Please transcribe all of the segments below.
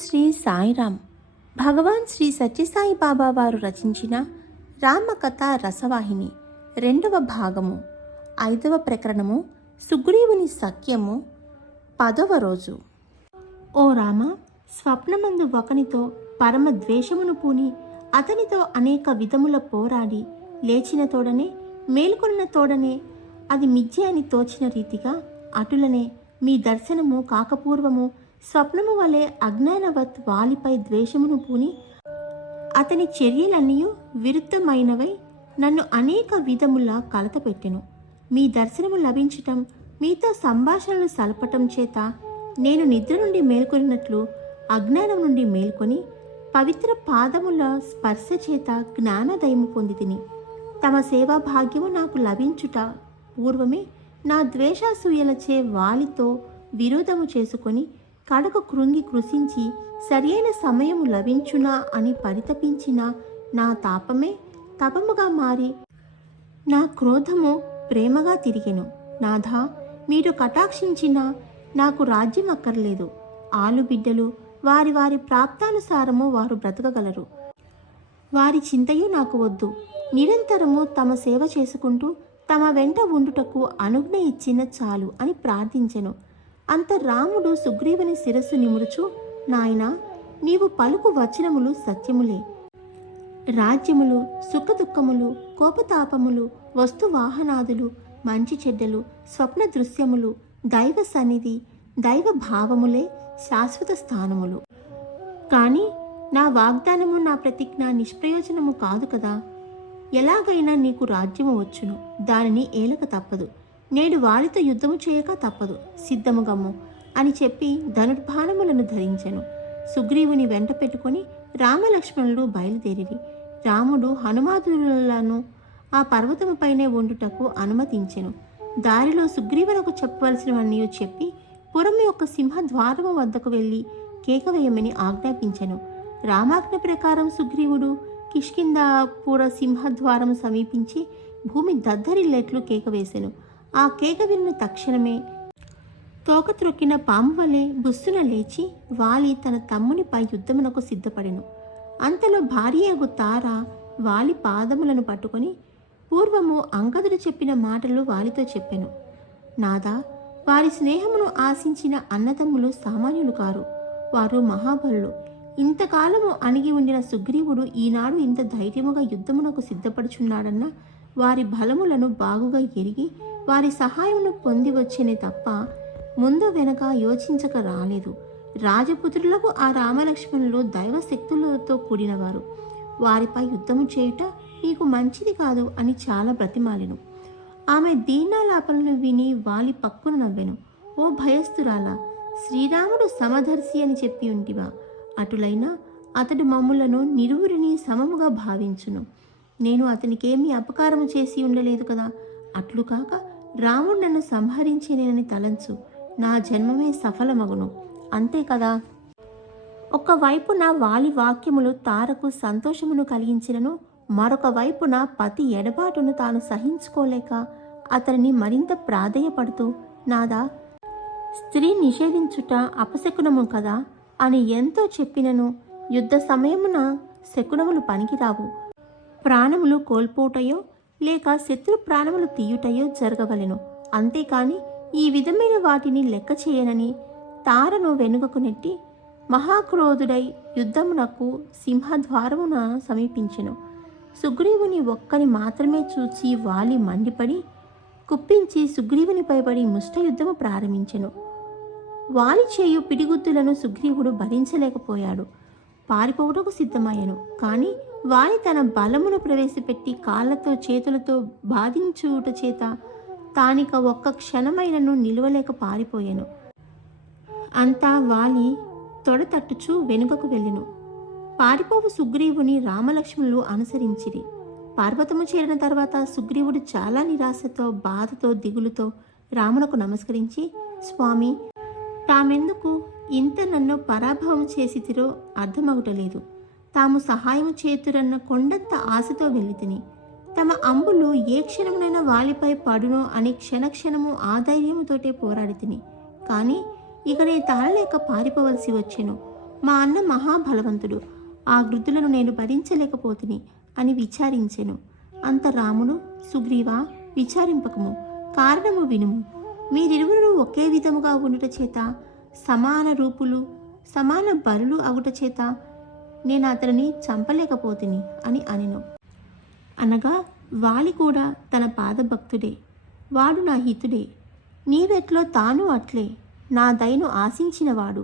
శ్రీ సాయిరామ్. భగవాన్ శ్రీ సత్యసాయి బాబా వారు రచించిన రామకథ రసవాహిని 2వ భాగము 5వ ప్రకరణము సుగ్రీవుని సఖ్యము 10వ రోజు. ఓ రామ, స్వప్నమందు ఒకనితో పరమ ద్వేషమును పూని అతనితో అనేక విధముల పోరాడి లేచిన తోడనే మేల్కొన్న తోడనే అది మిథ్య అని తోచిన రీతిగా అటులనే మీ దర్శనము కాకపూర్వము స్వప్నము వలె అజ్ఞానవత్ వాలిపై ద్వేషమును పూని అతని చర్యలన్నీ విరుద్ధమైనవై నన్ను అనేక విధములా కలతపెట్టెను. మీ దర్శనము లభించటం, మీతో సంభాషణలు సలపటం చేత నేను నిద్ర నుండి మేల్కొన్నట్లు అజ్ఞానం నుండి మేల్కొని పవిత్ర పాదముల స్పర్శ చేత జ్ఞానోదయము పొందితిని. తమ సేవా భాగ్యము నాకు లభించుట పూర్వమే నా ద్వేషాసూయలచే వాలితో విరోధము చేసుకొని కడకు కృంగి కృషించి సరియైన సమయము లభించునా అని పరితపించిన నా తాపమే తపముగా మారి నా క్రోధము ప్రేమగా తిరిగెను. నాథా, మీరు కటాక్షించిన నాకు రాజ్యం అక్కర్లేదు. ఆలుబిడ్డలు వారి వారి ప్రాప్తానుసారము వారు బ్రతకగలరు. వారి చింతయు నాకు వద్దు. నిరంతరము తమ సేవ చేసుకుంటూ తమ వెంట ఉండుటకు అనుజ్ఞ ఇచ్చిన చాలు అని ప్రార్థించెను. అంత రాముడు సుగ్రీవుని శిరస్సు నిమురుచు, నాయనా, నీవు పలుకు వచనములు సత్యములే. రాజ్యములు, సుఖదుఖములు, కోపతాపములు, వస్తువాహనాదులు, మంచి చెడ్డలు, స్వప్న దృశ్యములు, దైవ సన్నిధి, దైవ భావములే శాశ్వత స్థానములు. కానీ నా వాగ్దానము, నా ప్రతిజ్ఞ నిష్ప్రయోజనము కాదు కదా. ఎలాగైనా నీకు రాజ్యము వచ్చును, దానిని ఏలక తప్పదు. నేడు వారితో యుద్ధము చేయక తప్పదు, సిద్ధముగమ్ము అని చెప్పి ధనుర్బాణములను ధరించెను. సుగ్రీవుని వెంట పెట్టుకొని రామలక్ష్మణులు బయలుదేరిరి. రాముడు హనుమాదులను ఆ పర్వతముపైనే ఉండుటకు అనుమతించెను. దారిలో సుగ్రీవునకు చెప్పవలసినవన్నీ చెప్పి పురం యొక్క సింహద్వారము వద్దకు వెళ్ళి కేకవేయమని ఆజ్ఞాపించెను. రామాజ్ఞ ప్రకారం సుగ్రీవుడు కిష్కింధాపుర సింహద్వారం సమీపించి భూమి దద్దరిల్లేట్లు కేకవేసెను. ఆ కేక విన్న తక్షణమే తోక త్రొక్కిన పాము వలె బుస్సున లేచి వాలి తన తమ్మునిపై యుద్ధమునకు సిద్ధపడెను. అంతలో భార్యగు తార వాలి పాదములను పట్టుకొని పూర్వము అంగదుడు చెప్పిన మాటలు వాలితో చెప్పెను. నాదా, వారి స్నేహమును ఆశించిన అన్నదమ్ములు సామాన్యులు కారు, వారు మహాబలులు. ఇంతకాలము అణిగి ఉండిన సుగ్రీవుడు ఈనాడు ఇంత ధైర్యముగా యుద్ధమునకు సిద్ధపడుచున్నాడన్న వారి బలములను బాగుగా ఎరిగి వారి సహాయమును పొంది వచ్చేనే తప్ప ముందు వెనక యోచించక రాలేదు. రాజపుత్రులకు ఆ రామలక్ష్మణులు దైవశక్తులతో కూడినవారు. వారిపై యుద్ధము చేయుట నీకు మంచిది కాదు అని చాలా బ్రతిమాలెను. ఆమె దీనాలాపనను విని వాలి పక్కున నవ్వెను. ఓ భయస్థురాలా, శ్రీరాముడు సమదర్శి అని చెప్పి ఉంటివా? అటులైనా అతడు మమ్ములను నిరువురిని సమముగా భావించును. నేను అతనికేమీ అపకారము చేసి ఉండలేదు కదా. అట్లు కాక రాముడు నన్ను సంహరించేనేనని తలంచు, నా జన్మమే సఫలమగును, అంతే కదా. ఒకవైపున వాలి వాక్యములు తారకు సంతోషమును కలిగించినను మరొక వైపున పతి ఎడబాటును తాను సహించుకోలేక అతనిని మరింత ప్రాధేయపడుతూ, నాదా, స్త్రీ నిషేధించుట అపశకునము కదా అని ఎంతో చెప్పినను యుద్ధ సమయమున శకునములు పనికిరావు. ప్రాణములు కోల్పోటయో లేక శత్రు ప్రాణములు తీయుటయో జరగవలెను. అంతేకాని ఈ విధమైన వాటిని లెక్క చేయనని తారను వెనుకకు నెట్టి మహాక్రోధుడై యుద్ధమునకు సింహద్వారమున సమీపించెను. సుగ్రీవుని ఒక్కని మాత్రమే చూచి వాలి మండిపడి కుప్పించి సుగ్రీవునిపై పడి ముష్టయుద్ధము ప్రారంభించెను. వాలి చేయు పిడిగుద్దులను సుగ్రీవుడు భరించలేకపోయాడు. పారిపోవటకు సిద్ధమయ్యను. కానీ వాలి తన బలమును ప్రవేశపెట్టి కాళ్లతో చేతులతో బాధించుట చేత తానిక ఒక్క క్షణమైనను నిలవలేక పారిపోయాను. అంతా వాలి తొడతట్టుచూ వెనుకకు వెళ్ళెను. పారిపోవు సుగ్రీవుని రామలక్ష్మణులు అనుసరించిరి. పర్వతము చేరిన తర్వాత సుగ్రీవుడు చాలా నిరాశతో, బాధతో, దిగులుతో రామునకు నమస్కరించి, స్వామి, తామెందుకు ఇంత నన్ను పరాభవం చేసితిరో అర్థమగుటలేదు. తాము సహాయము చేతురన్న కొండంత ఆశతో వెళ్ళితిని. తమ అంబులు ఏ క్షణమునైనా వాలిపై పడునో అని క్షణక్షణము ఆధైర్యముతోటే పోరాడితిని. కానీ ఇక నే తాళలేక పారిపోవలసి వచ్చెను. మా అన్న మహాబలవంతుడు, ఆ వృద్ధులను నేను భరించలేకపోతిని అని విచారించెను. అంత రాముడు, సుగ్రీవా, విచారింపకము, కారణము వినుము. మీరిరువురు ఒకే విధముగా ఉండుట చేత, సమాన రూపులు, సమాన బలులు అగుట చేత నేను అతనిని చంపలేకపోతిని అని అనెను. అనగా వాలి కూడా తన పాదభక్తుడే, వాడు నా హితుడే, నీవెట్లో తాను అట్లే నా దయను ఆశించినవాడు,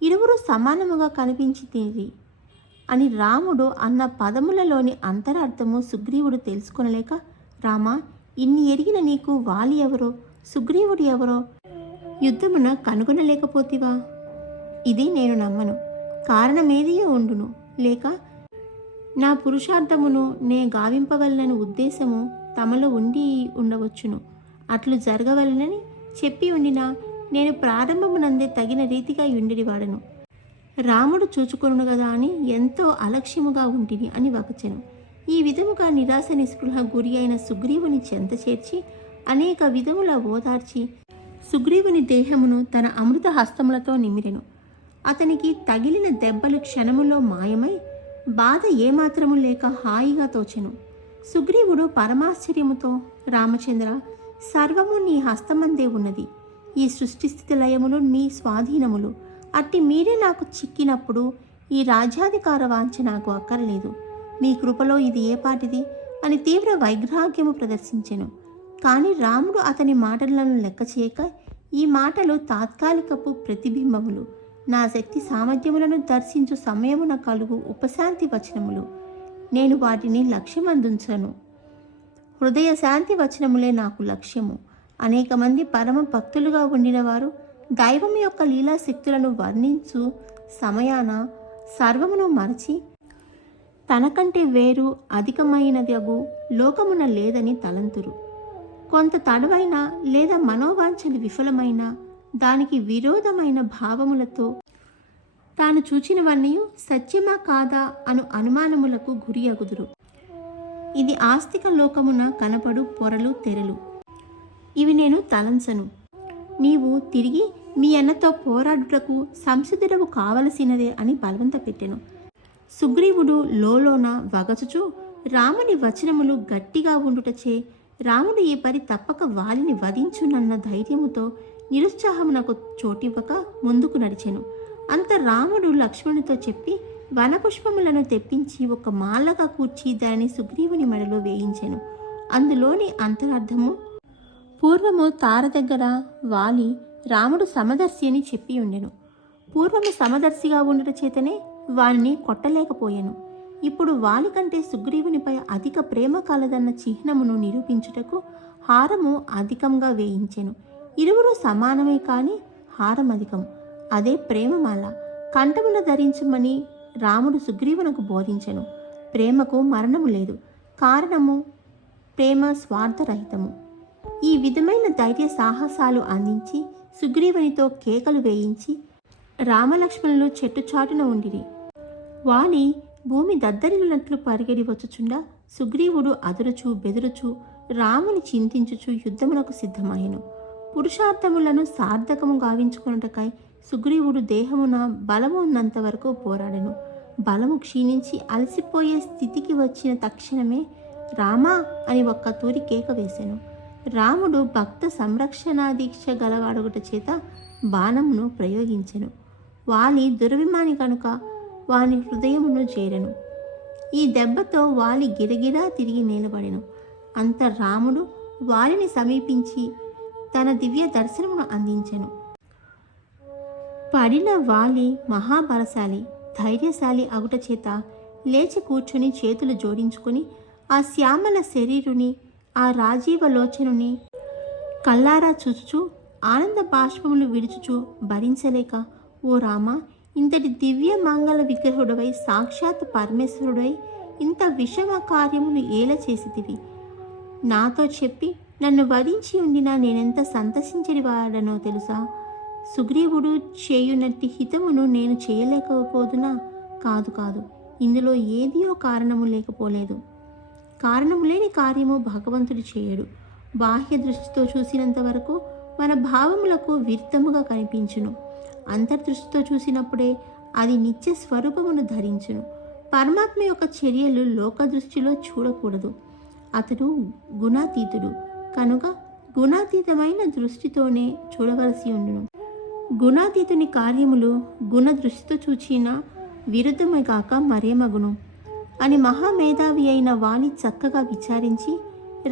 ఇరువురు సమానముగా కనిపించితిరి అని రాముడు అన్న పదములలోని అంతరార్థము సుగ్రీవుడు తెలుసుకొనలేక, రామా, ఇన్ని ఎరిగిన నీకు వాలి ఎవరో సుగ్రీవుడు ఎవరో యుద్ధమున కనుగొనలేకపోతివా? ఇది నేను నమ్మను. కారణమేదియో ఉండును, లేక నా పురుషార్థమును నే గావింపవలనని ఉద్దేశము తమలో ఉండి ఉండవచ్చును. అట్లు జరగవలనని చెప్పి ఉండినా నేను ప్రారంభమునందే తగిన రీతిగా ఉండివాడను. రాముడు చూచుకొను గదా అని ఎంతో అలక్ష్యముగా ఉంటిని అని వకచెను. ఈ విధముగా నిరాశ నిస్పృహ గురి అయిన సుగ్రీవుని చెంత చేర్చి అనేక విధముల ఓదార్చి సుగ్రీవుని దేహమును తన అమృత హస్తములతో నిమిరెను. అతనికి తగిలిన దెబ్బలు క్షణములో మాయమై బాధ ఏమాత్రము లేక హాయిగా తోచెను. సుగ్రీవుడు పరమాశ్చర్యముతో, రామచంద్ర, సర్వము నీ హస్తమందే ఉన్నది. ఈ సృష్టిస్థితి లయములు నీ స్వాధీనములు. అట్టి మీరే నాకు చిక్కినప్పుడు ఈ రాజ్యాధికార వాంఛ నాకు అక్కరలేదు. మీ కృపలో ఇది ఏపాటిది అని తీవ్ర వైగ్రాగ్యము ప్రదర్శించెను. కానీ రాముడు అతని మాటలను లెక్క చేయక, ఈ మాటలు తాత్కాలికపు ప్రతిబింబములు, నా శక్తి సామర్థ్యములను దర్శించు సమయమున కలుగు ఉపశాంతి వచనములు. నేను వాటిని లక్ష్యమందుంచను. హృదయ శాంతి వచనములే నాకు లక్ష్యము. అనేక మంది పరమ భక్తులుగా ఉండినవారు దైవం యొక్క లీలాశక్తులను వర్ణించు సమయాన సర్వమును మరచి తనకంటే వేరు అధికమైనదగు లోకమున లేదని తలంతురు. కొంత తడవైన లేదా మనోవాంఛలు విఫలమైన దానికి విరోధమైన భావములతో తాను చూచినవన్నీ సత్యమా కాదా అను అనుమానములకు గురి అగుదురు. ఇది ఆస్తిక లోకమున కనపడు పొరలు తెరలు. ఇవి నేను తలంచను. నీవు తిరిగి మీ అన్నతో పోరాడుటకు సంసిద్ధుడవు కావలసినదే అని బలవంత పెట్టెను. సుగ్రీవుడు లోలోన వగచుచు రాముని వచనములు గట్టిగా ఉండుటచే రాముడు ఈ పరి తప్పక వాలిని వధించునన్న ధైర్యముతో నిరుత్సాహమునకు చోటివ్వక ముందుకు నడిచెను. అంత రాముడు లక్ష్మణునితో చెప్పి వనపుష్పములను తెప్పించి ఒక మాలగా కూర్చి దానిని సుగ్రీవుని మెడలో వేయించెను. అందులోని అంతరార్థము, పూర్వము తార దగ్గర వాలి రాముడు సమదర్శి అని చెప్పి ఉండెను. పూర్వము సమదర్శిగా ఉండుట చేతనే వానిని కొట్టలేకపోయెను. ఇప్పుడు వాలి కంటే సుగ్రీవునిపై అధిక ప్రేమ కలదన్న చిహ్నమును నిరూపించుటకు హారము అధికంగా వేయించెను. ఇరువురు సమానమే కాని హారం అధికం. అదే ప్రేమమాల. కంఠమున ధరించమని రాముడు సుగ్రీవునకు బోధించెను. ప్రేమకు మరణము లేదు. కారణము ప్రేమ స్వార్థరహితము. ఈ విధమైన ధైర్య సాహసాలు అందించి సుగ్రీవునితో కేకలు వేయించి రామలక్ష్మణులు చెట్టు చాటున ఉండిరి. వాలి భూమి దద్దరిల్లినట్లు పరిగెడి వచ్చుచుండా సుగ్రీవుడు అదురుచు బెదురుచు రాముని చింతించుచు యుద్ధమునకు సిద్ధమాయెను. పురుషార్థములను సార్థకము గావించుకొనుటకై సుగ్రీవుడు దేహమున బలము ఉన్నంత వరకు పోరాడెను. బలము క్షీణించి అలసిపోయే స్థితికి వచ్చిన తక్షణమే రామా అని ఒక్క తూరి కేక వేసెను. రాముడు భక్త సంరక్షణాదీక్ష గలవాడుగుట చేత బాణమును ప్రయోగించెను. వాలి దురభిమాని కనుక వాని హృదయమును చేరెను. ఈ దెబ్బతో వాలి గిరగిరా తిరిగి నిలబడెను. అంత రాముడు వాలిని సమీపించి తన దివ్య దర్శనమును అందించెను. పడిన వాలి మహాబలశాలి, ధైర్యశాలి అగుట చేత లేచి కూర్చుని చేతులు జోడించుకొని ఆ శ్యామల శరీరుని, ఆ రాజీవలోచనుని కల్లారా చూచుచు ఆనంద బాష్పములు విడుచుచు భరించలేక, ఓ రామ, ఇంతటి దివ్య మంగళ విగ్రహుడవై సాక్షాత్ పరమేశ్వరుడై ఇంత విషమ కార్యమును ఏల చేసితివి. నాతో చెప్పి నన్ను వధించి ఉండినా నేనెంత సంతసించడివాడనో తెలుసా? సుగ్రీవుడు చేయునట్టి హితమును నేను చేయలేకపోదునా? కాదు కాదు, ఇందులో ఏదియో కారణము లేకపోలేదు. కారణము లేని కార్యము భగవంతుడు చేయడు. బాహ్య దృష్టితో చూసినంత వరకు మన భావములకు విరుద్ధముగా కనిపించును. అంతర్దృష్టితో చూసినప్పుడే అది నిత్య స్వరూపమును ధరించును. పరమాత్మ యొక్క చర్యలు లోక దృష్టిలో చూడకూడదు. అతడు గుణాతీతుడు కనుక గుణాతీతమైన దృష్టితోనే చూడవలసి ఉండును. గుణాతీతుని కార్యములు గుణ దృష్టితో చూచిన విరుద్ధమే కాక మరేమగును అని మహామేధావి అయిన వాలి చక్కగా విచారించి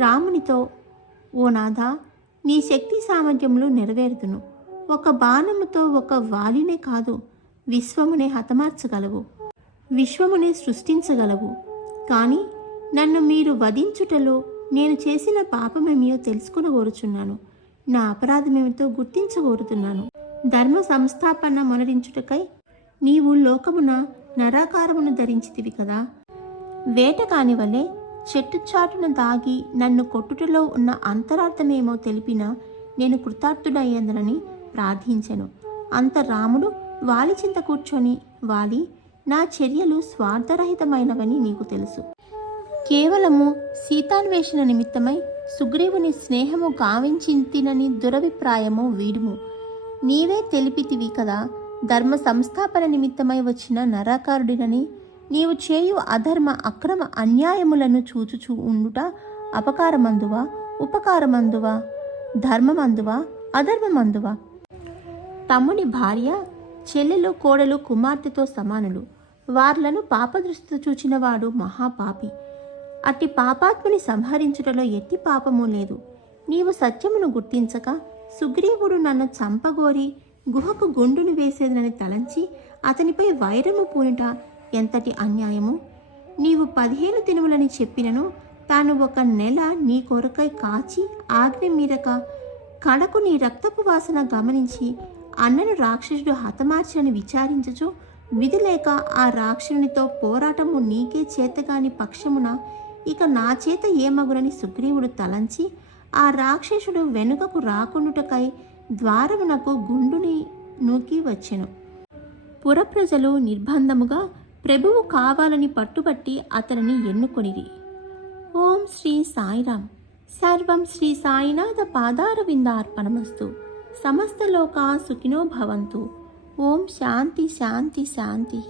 రామునితో, ఓ నాథా, నీ శక్తి సామర్థ్యములు నెరవేరుతును. ఒక బాణముతో ఒక వాలినే కాదు, విశ్వమునే హతమార్చగలవు, విశ్వమునే సృష్టించగలవు. కానీ నన్ను మీరు వధించుటలో నేను చేసిన పాపమేమియో తెలుసుకొనగోరుచున్నాను. నా అపరాధమేమితో గుర్తించగోరుతున్నాను. ధర్మ సంస్థాపన మొనరించుటకై నీవు లోకమున నరాకారమును ధరించితివి కదా. వేట కాని వలె చెట్టు చాటున దాగి నన్ను కొట్టుటలో ఉన్న అంతరార్థమేమో తెలిపిన నేను కృతార్థుడయ్యేందనని ప్రార్థించెను. అంత రాముడు వాలి చింత కూర్చొని, వాలి, నా చర్యలు స్వార్థరహితమైనవని నీకు తెలుసు. కేవలము సీతాన్వేషణ నిమిత్తమై సుగ్రీవుని స్నేహము గావించింతినని దురభిప్రాయము వీడుము. నీవే తెలిపితివి కదా, ధర్మ సంస్థాపన నిమిత్తమై వచ్చిన నరాకారుడినని. నీవు చేయు అధర్మ అక్రమ అన్యాయములను చూచుచూ ఉండుట అపకారమందువా, ఉపకారమందువా, ధర్మమందువా, అధర్మమందువా? తమ్ముని భార్య, చెల్లెలు, కోడలు, కుమార్తెతో సమానులు. వార్లను పాపదృష్టితో చూచినవాడు మహాపాపి. అట్టి పాపాత్ముని సంహరించుటలో ఎట్టి పాపము లేదు. నీవు సత్యమును గుర్తించక సుగ్రీవుడు నన్ను చంపగోరి గుహకు గుండును వేసేదనని తలంచి అతనిపై వైరము పూనుట ఎంతటి అన్యాయము! నీవు 15 దినములని చెప్పినను తాను 1 నెల నీ కొరకై కాచి ఆజ్ఞ మీరక కడకు నీ రక్తపు వాసన గమనించి అన్నను రాక్షసుడు హతమార్చని విచారించుచు విధి లేక ఆ రాక్షసునితో పోరాటము నీకే చేతగాని పక్షమున ఇక నా చేత ఏమగునని సుగ్రీవుడు తలంచి ఆ రాక్షసుడు వెనుకకు రాకుండుటకై ద్వారమునకు గుండుని నూకి వచ్చెను. పురప్రజలు నిర్బంధముగా ప్రభువు కావాలని పట్టుబట్టి అతనిని ఎన్నుకొనిరి. ఓం శ్రీ సాయిరాం. సర్వం శ్రీ సాయినాథ పాదారవిందార్పణమస్తు. సమస్తలోకా సుఖినో భవంతు. ఓం శాంతి శాంతి శాంతి.